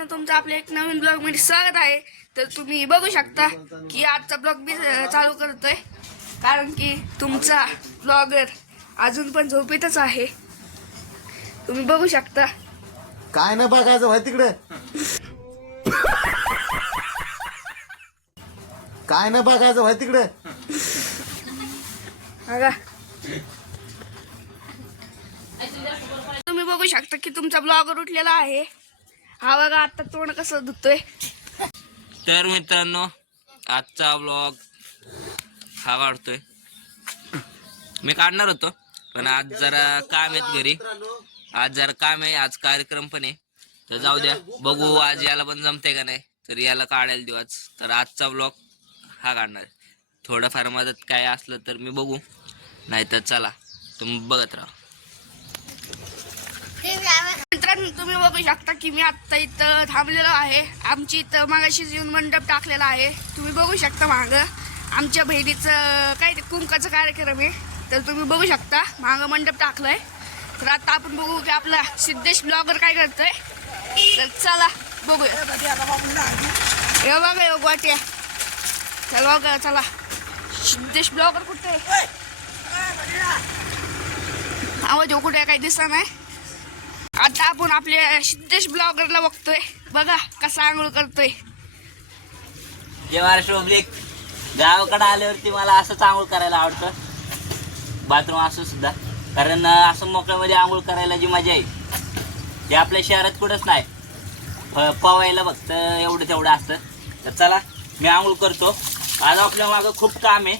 मित्रांनो, तुमचं आपल्या एक नवीन ब्लॉग मध्ये स्वागत आहे. तर तुम्ही बघू शकता की आजचा ब्लॉग मी चालू करतोय, कारण की तुमचा ब्लॉगर अजून पण झोपेतच आहे. तुम्ही बघू शकता. काय ना बघायचं भाई तिकडे, काय ना बघायचं भाई तिकडे. बघा, तुम्ही बघू शकता की तुमचा ब्लॉगर उठलेला आहे. हा बघा, आता तोंड कसं धुतोय. तर मित्रांनो, आजचा ब्लॉग हा काढतोय. मी काढणार होतो, पण आज जरा काम आहेत घरी. आज जरा काम आहे, आज कार्यक्रम पण आहे. तर जाऊ द्या, बघू आज याला पण जमते का नाही. तर याला काढायला देऊ आज. तर आजचा ब्लॉग हा काढणार. थोडंफार मदत काय असलं तर मी बघू, नाही तर चला तुम्ही बघत राहा. मित्रांनो, तुम्ही बघू शकता की मी आता इथं थांबलेलो आहे. आमची इथं मागाशीच येऊन मंडप टाकलेला आहे. तुम्ही बघू शकता मागं आमच्या बहिणीचं काय ते कुंकाचा कार्यक्रम आहे. तर तुम्ही बघू शकता मागं मंडप टाकलंय. तर आता आपण बघू की आपला सिद्धेश ब्लॉगर काय करतोय. तर चला बघूया. हे बघा, हे गोट्या. चला बघा, चला. सिद्धेश ब्लॉगर कुठे आवाज कुठे काही दिसत नाही. आता आपण आपल्या सिद्धेश ब्लॉगरला बघतोय. बघा कसा आंघोळ करतोय. जे महाराष्ट्र पब्लिक, गावाकडे आल्यावरती मला असंच आंघोळ करायला आवडतं. बाथरूम असं सुद्धा, कारण असं मोकळ्यामध्ये आंघोळ करायला जी मजा आहे ते आपल्या शहरात कुठंच नाही. पवायला फक्त एवढं तेवढं असतं. तर चला, मी आंघोळ करतो. आज आपल्या मागं खूप काम आहे,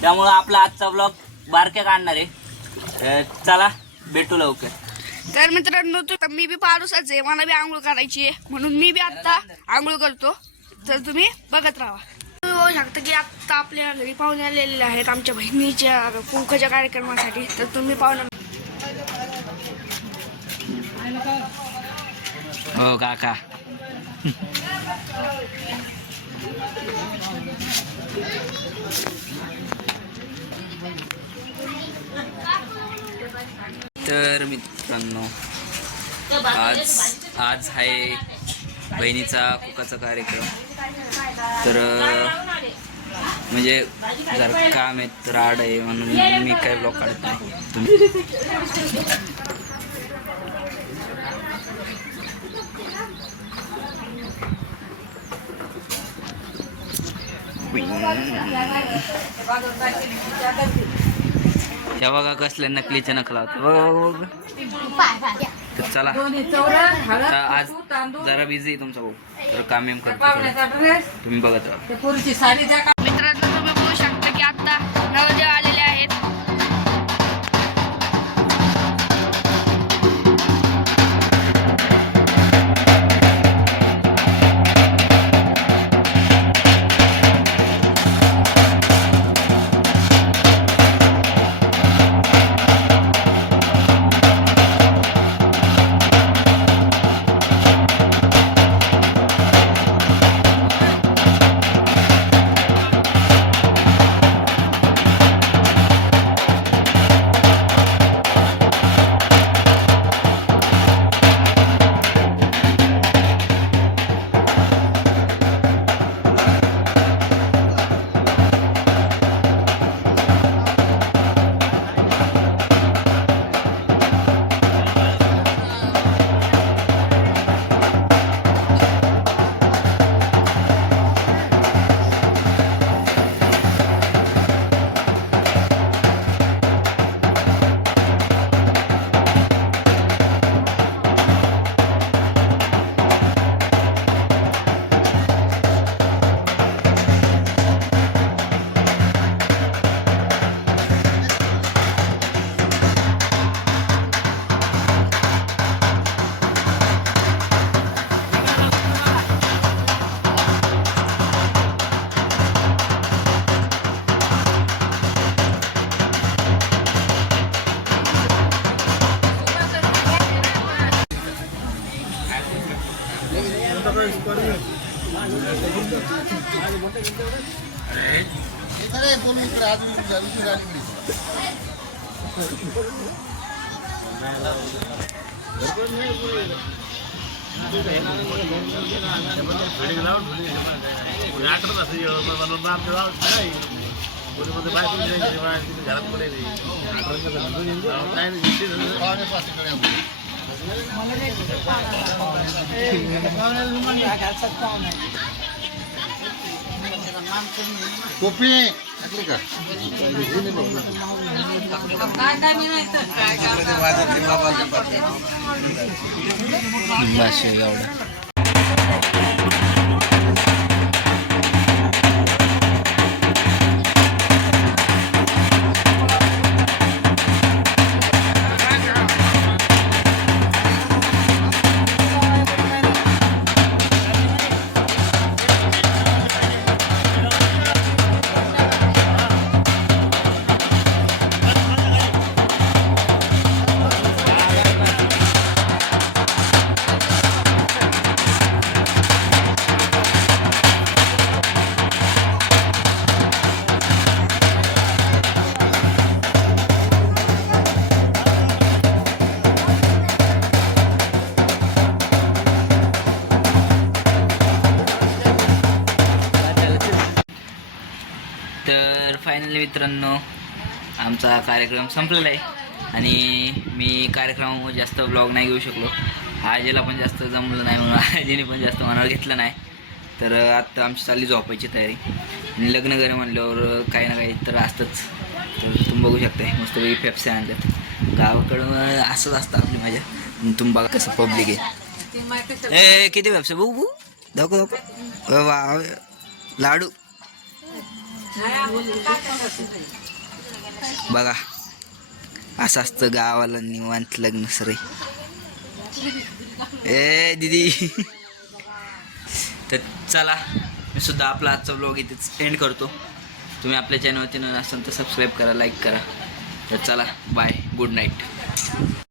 त्यामुळं आपला आजचा ब्लॉग बारक्या काढणार आहे. तर चला, भेटू लवकर. तर मित्रांनो, मी बी पारूसच आहे, मला बी आंघोळ करायची आहे, म्हणून मी बी आता आंघोळ करतो. तर तुम्ही बघत राहा. तुम्ही बघू शकता की आता आपल्या घरी पाहुणे आलेले आहेत आमच्या बहिणीच्या कुंकाच्या कार्यक्रमासाठी. तर तुम्ही पाहुणे. हो काका. तर मित्रांनो, आज आहे बहिणीचा कुकाचा कार्यक्रम. तर म्हणजे जर काम आहे, तर आड आहे, म्हणून मी काय ब्लॉग काढत नाही. हे बघा कसल्या नकलीच्या नकला होत्या. तर चला, आज जरा बिझी आहे तुमचा भाऊ, तर काम एम करतो. तुम्ही बघत राहा. मित्रांनो, तुम्ही बघू शकता की आता नवरदेव आलेले आहेत. कोपी ऐकली का लिंबाशी एवढं तर फायनली मित्रांनो आमचा कार्यक्रम संपलेला आहे आणि मी कार्यक्रमावर जास्त ब्लॉग नाही घेऊ शकलो. आजीला पण जास्त जमलं नाही म्हणून आजीने पण जास्त मनावर घेतलं नाही. तर आत्ता आमची चालली झोपायची तयारी आणि लग्न घर म्हणल्यावर काही ना काही तर असतंच. तर तुम्ही बघू शकताय मस्तपैकी फेफसे आणतात. गावाकडं असंच असतं आपली मजा. तुम्ही बघा कसं पब्लिक आहे. ए किती फेफसे बघू बघू दाखव दाखव वा लाडू बघा असं असतं गावाला निवांत लग्न सर. ए दीदी तर चला मी सुद्धा आपला आजचा ब्लॉग इथेच एंड करतो. तुम्ही आपल्या चॅनलवरती नवीन असाल तर सबस्क्राईब करा, लाईक करा. तर चला बाय, गुड नाईट.